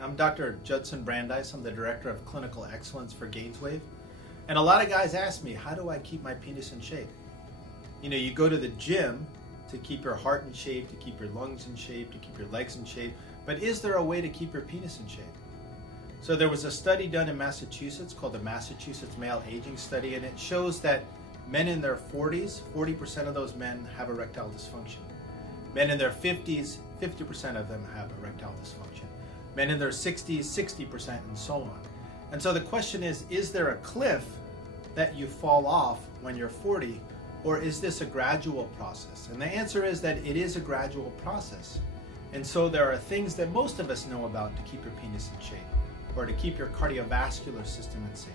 I'm Dr. Judson Brandeis. I'm the Director of Clinical Excellence for GAINSWave. And a lot of guys ask me, how do I keep my penis in shape? You know, you go to the gym to keep your heart in shape, to keep your lungs in shape, to keep your legs in shape, but is there a way to keep your penis in shape? So there was a study done in Massachusetts called the Massachusetts Male Aging Study, and it shows that men in their 40s, 40% of those men have erectile dysfunction. Men in their 50s, 50% of them have erectile dysfunction. Men in their 60s, 60%, and so on. And so the question is there a cliff that you fall off when you're 40, or is this a gradual process? And the answer is that it is a gradual process. And so there are things that most of us know about to keep your penis in shape, or to keep your cardiovascular system in shape,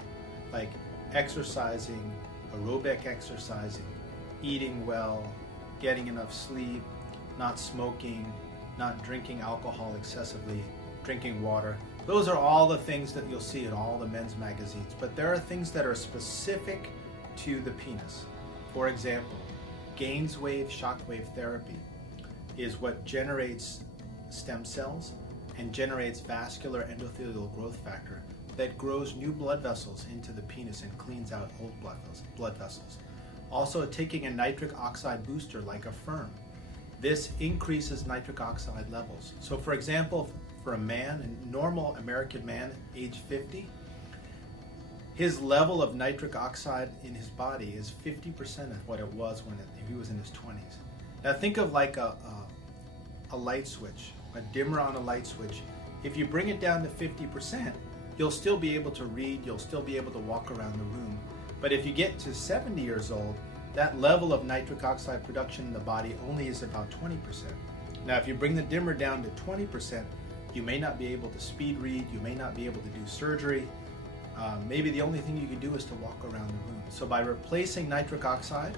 like exercising, aerobic exercising, eating well, getting enough sleep, not smoking, not drinking alcohol excessively, drinking water. Those are all the things that you'll see in all the men's magazines, but there are things that are specific to the penis. For example, GAINSWave shockwave therapy is what generates stem cells and generates vascular endothelial growth factor that grows new blood vessels into the penis and cleans out old blood vessels. Also, taking a nitric oxide booster like a Firm. This increases nitric oxide levels. So for example, for a man, a normal American man, age 50, his level of nitric oxide in his body is 50% of what it was when he was in his 20s. Now think of like a light switch, a dimmer on a light switch. If you bring it down to 50%, you'll still be able to read, you'll still be able to walk around the room. But if you get to 70 years old, that level of nitric oxide production in the body only is about 20%. Now if you bring the dimmer down to 20%, you may not be able to speed read, you may not be able to do surgery. Maybe the only thing you can do is to walk around the room. So by replacing nitric oxide,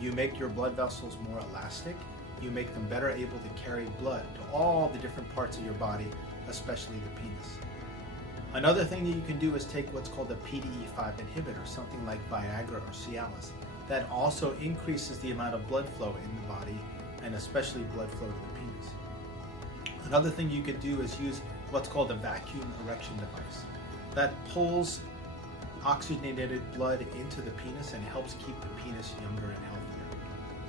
you make your blood vessels more elastic, you make them better able to carry blood to all the different parts of your body, especially the penis. Another thing that you can do is take what's called a PDE5 inhibitor, something like Viagra or Cialis. That also increases the amount of blood flow in the body, and especially blood flow to the penis. Another thing you could do is use what's called a vacuum erection device. That pulls oxygenated blood into the penis and helps keep the penis younger and healthier.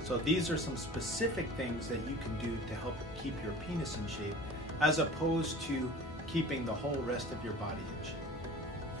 So these are some specific things that you can do to help keep your penis in shape, as opposed to keeping the whole rest of your body in shape.